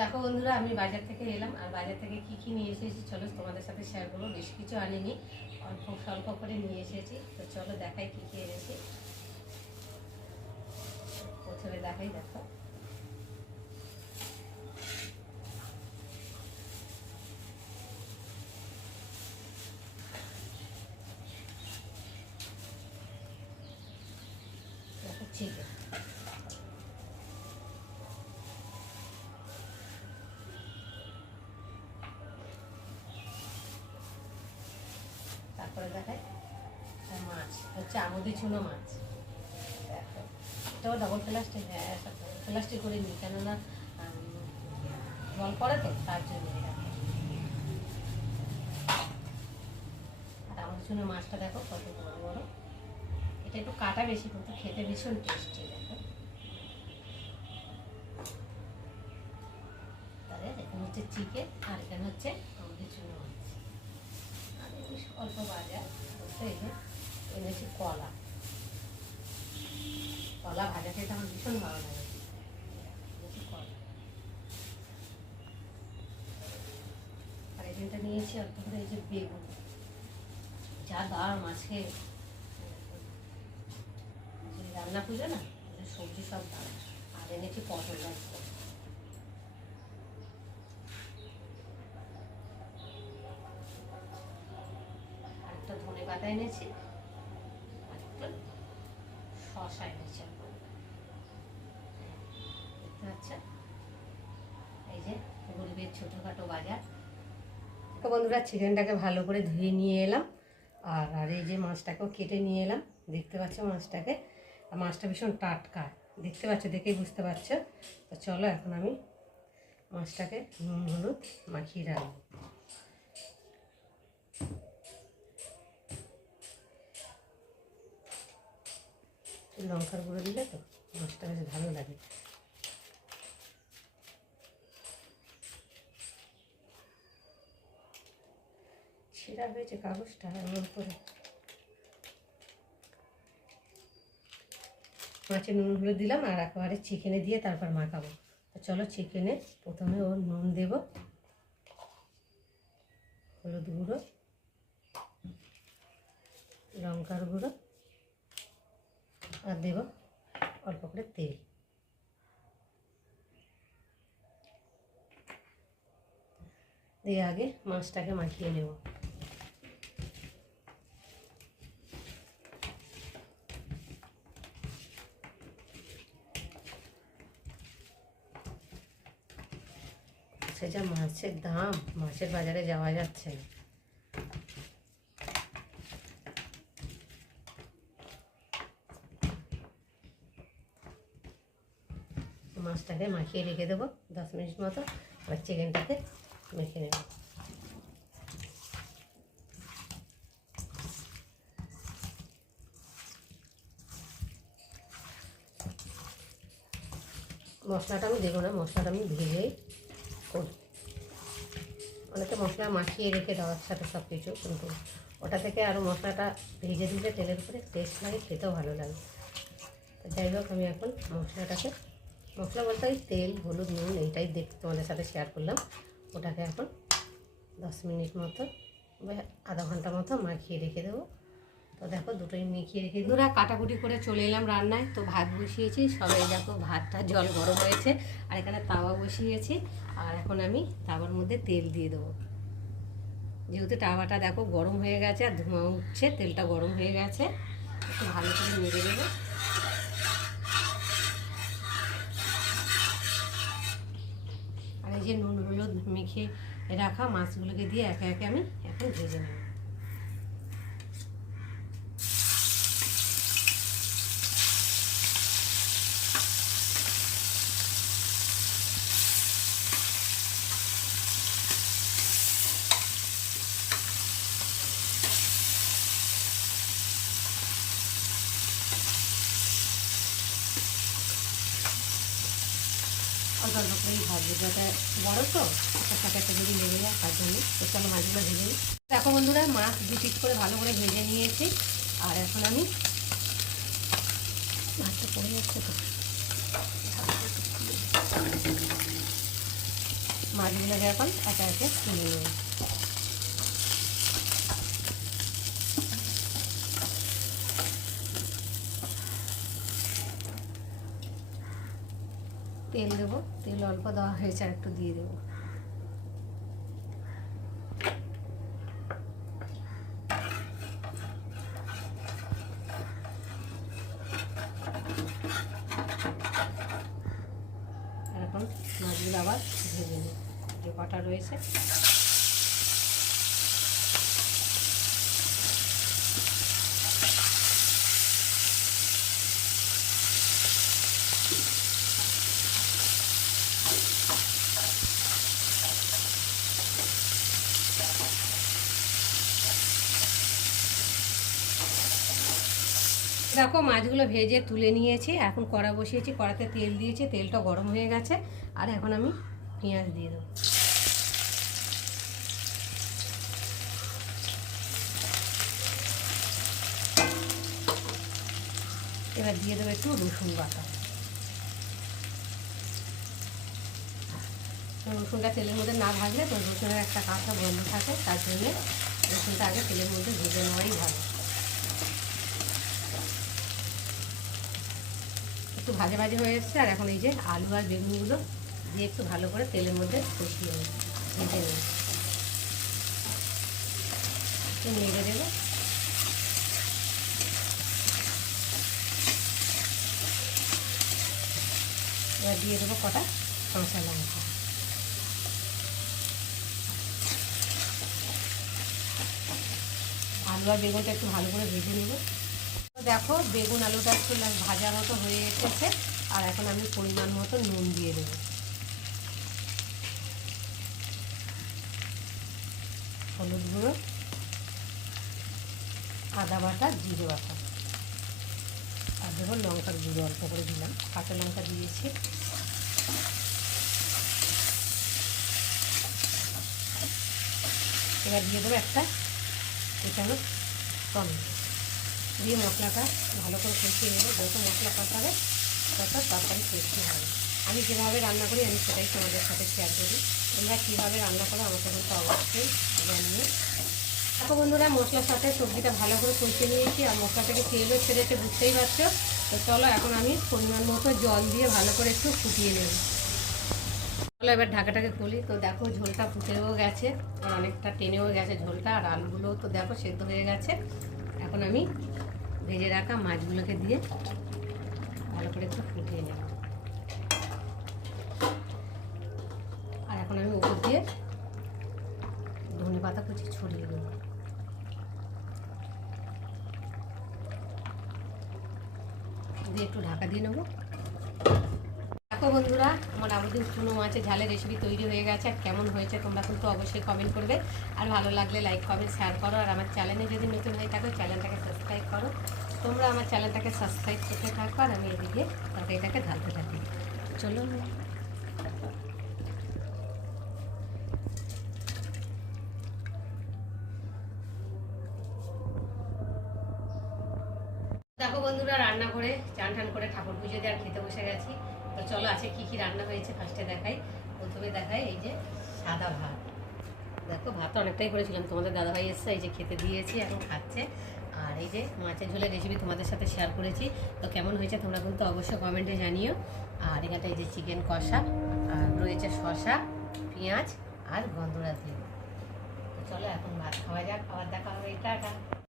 দেখো বন্ধুরা, আমি বাজার থেকে এলাম, আর বাজার থেকে কি কি নিয়ে এসেছি চলো তোমাদের সাথে শেয়ার করব। বেশি কিছু আনিনি, অল্প স্বল্প করে নিয়ে এসেছি। তো চলো দেখাই কি কি এনেছি। প্রথমে দেখাই দেখো, চিকেন। দেখায় আর মাছ, হচ্ছে আমুদি চুনো মাছ। দেখো, এটাও ডবল প্লাস্টিক হ্যাঁ প্লাস্টিক করে নিই কেননা জল পড়ে তো, তার জন্য আর আমুদি চুনো মাছটা দেখো, কত বড় বড়। এটা একটু কাটা বেশি, কিন্তু খেতে ভীষণ টেস্টি দেখো। তাহলে এখানে হচ্ছে চিকেন আর এখানে হচ্ছে আমাদের চুনো মাছ। অল্প বাজার এনেছি কলা। কলা ভাজা খেতে আমার ভীষণ ভালো লাগে। আর এখানটা নিয়েছি অল্প করে এই যে বেগুন। যা দাম আছে রান্না পুজো না সবজি সব দাম আর এনেছি পটল গাছ আর একটা ধনে পাতা এনেছি। শশা এনেছি দেখতে এই যে গরিবের ছোটোখাটো বাজার। বন্ধুরা, চিকেনটাকে ভালো করে ধুয়ে নিয়ে এলাম। আর আর এই যে মাছটাকেও কেটে নিয়ে এলাম। দেখতে পাচ্ছ মাছটাকে? মাছটা ভীষণ টাটকা। দেখতে পাচ্ছ, দেখেই বুঝতে পারছ। তো চলো এখন আমি মাছটাকে নুন, হলুদ মাখিয়ে রাখব। লঙ্কার গুঁড়ো দিলে তো মাছটা বেশ ভালো লাগে। ছিঁড়া হয়েছে কাগজটা এমন করে। মাছের নুনগুলো দিলাম আর একবারে চিকেনে দিয়ে তারপর মাখাবো। তো চলো চিকেনে প্রথমে ওর নুন দেব। হলুদ গুঁড়ো, লঙ্কার গুঁড়ো। আর দেব অল্প করে তেল। দিয়ে আগে মাছটাকে মাখিয়ে নেব। সে যা মাছের দাম, মাছের বাজারে যাওয়া যাচ্ছে না। মাছটাকে মাখিয়ে রেখে দেবো, দশ মিনিট মতো আর চিকেনটাকে মেখে নেব। মশলাটা আমি দেবো না, মশলাটা আমি ভেজেই করি অনেকে মশলা মাখিয়ে রেখে দেওয়ার সাথে সব কিছু কিন্তু ওটা থেকে আরও মশলাটা ভেজে দিলে তেলের উপরে টেস্ট লাগে, খেতেও ভালো লাগে। যাই হোক, আমি এখন মশলাটাকে মশলা বলতে ওই তেল, হলুদ, নুন, এইটাই দেখ তোমাদের সাথে শেয়ার করলাম। ওটাকে এখন দশ মিনিট মতো আধা ঘণ্টা মতো মাখিয়ে রেখে দেবো। তো দেখো দুটোই মেখিয়ে রেখে দুরা কাটাকুটি করে চলে এলাম রান্নায়। তো ভাত বসিয়েছি। সবাই দেখো ভাতটা জল গরম হয়েছে। আর এখানে তাওয়া বসিয়েছি। আর এখন আমি তাওয়ার মধ্যে তেল দিয়ে দেবো। যেহেতু তাওয়াটা দেখো গরম হয়ে গেছে আর ধোঁয়া উঠছে, তেলটা গরম হয়ে গেছে, একটু ভালো করে মেরে দেবো আর এই নুন হলুদ মেখে রাখা মাছগুলোকে দিয়ে একে একে আমি এখন ভেজে নেব। অল্প অল্প করেই ভাজবো বড় তো একটা একটা যদি লেগে যায় তার জন্য তো মাছগুলো ভেজে নিই। দেখো বন্ধুরা, মাছ দু পিস করে ভালো করে ভেজে নিয়েছি, আর এখন আমি মাছটা পড়ে যাচ্ছে তো। মাছগুলোকে এখন একা একে তুলে নেব। তেল দেবো, তেল অল্প দেওয়া হয়েছে আর একটু দিয়ে দেবো। এখন মাছগুলো আবার ভেজে নিই। যে কটা রয়েছে দেখো, মাছগুলো ভেজে তুলে নিয়েছি। এখন কড়া বসিয়েছি, কড়াতে তেল দিয়েছি, তেলটা গরম হয়ে গেছে। আর এখন আমি পেঁয়াজ দিয়ে দেবো। এবার দিয়ে দেবো একটু রসুন বাটা। রসুনটা তেলের মধ্যে না ভাজলে তো রসুনের একটা কাঁচা গন্ধ থাকে, তার জন্যে রসুনটা আগে তেলের মধ্যে ভেজে নেওয়াই ভালো। একটু ভাজে ভাজে হয়ে এসছে, আর এখন এই যে আলু আর বেগুনগুলো দিয়ে একটু ভালো করে তেলের মধ্যে কষিয়ে ভেজে নেব। একটু নেড়ে দেবো। এবার দিয়ে দেবো কটা কাঁচা লঙ্কা। আলু আর বেগুনটা একটু ভালো করে ভেজে নেব। দেখো, বেগুন আলুটা একটু ভাজা মতো হয়ে এসেছে, আর এখন আমি পরিমাণ মতো নুন দিয়ে দেবো। হলুদ গুঁড়ো, আদা বাটা, জিরে বাটা। আর দেবো লঙ্কার গুঁড়ো, অল্প করে দিলাম। কাঁচা লঙ্কা দিয়েছি। এবার দিয়ে দেবো একটা এখানে টমেটো। দিয়ে মশলাটা ভালো করে কষিয়ে নেব। যত মশলা কষাবে, তত তরকারি টেস্টি হবে। আমি যেভাবে রান্না করি, আমি সেটাই তোমাদের সাথে শেয়ার করি। তোমরা কীভাবে রান্না করো, আমাকে কিন্তু অবশ্যই জানিয়ে দেখো বন্ধুরা, মশলার সাথে সবজিটা ভালো করে কষিয়ে নিয়েছি, আর মশলা থেকে তেলও ছেড়েছে, বুঝতেই পারছ? তো চলো, এখন আমি পরিমাণ মতো জল দিয়ে ভালো করে একটু ফুটিয়ে নেব। চলো, এবার ঢাকাটাকে খুলি। তো দেখো, ঝোলটা ফুটেও গেছে, আর অনেকটা টেনেও গেছে ঝোলটা, আর আলুগুলোও তো দেখো সেদ্ধ হয়ে গেছে। এখন আমি ভেজে রাখা মাছগুলোকে দিয়ে ভালো করে একটু ফুটিয়ে নেব। আর এখন আমি উপর দিয়ে ধনে পাতা কুচি ছড়িয়ে দেব দিয়ে একটু ঢাকা দিয়ে নেব। বন্ধুরা, আমার আবেদন চুনো মাছের ঝালের রেসিপি তৈরি হয়ে গেছে আর কেমন হয়েছে তোমরা কিন্তু অবশ্যই কমেন্ট করবে। আর ভালো লাগলে লাইক কমেন্ট শেয়ার করো। আর আমার চ্যানেলে যদি নতুন হয়ে থাকো চ্যানেলটাকে সাবস্ক্রাইব করো। তোমরা আমার চ্যানেলটাকে সাবস্ক্রাইব করতে থাকো আর আমি এদিকে তরকারিটাকে ঢালতে থাকি চলো। দেখো বন্ধুরা রান্না করে চান টান করে ঠাকুর পুজো দিয়ে আর খেতে বসে গেছি। তো চলো আছে কি কি রান্না হয়েছে ফার্স্টে দেখাই। প্রথমে দেখাই এই যে সাদা ভাত। দেখো ভাত অনেকটাই করেছিলাম। তোমাদের দাদাভাই এসছে, এই যে খেতে দিয়েছি, এখন খাচ্ছে। আর এই যে মাছের ঝোলের রেসিপি তোমাদের সাথে শেয়ার করেছি। তো কেমন হয়েছে তোমরা কিন্তু অবশ্যই কমেন্টে জানিও। আর এখানটা এই যে চিকেন কষা, আর রয়েছে শসা, পেঁয়াজ আর গন্ধরা দিয়ে চলো, এখন ভাত খাওয়া যাক। খাবার দেখা হবে টাটা।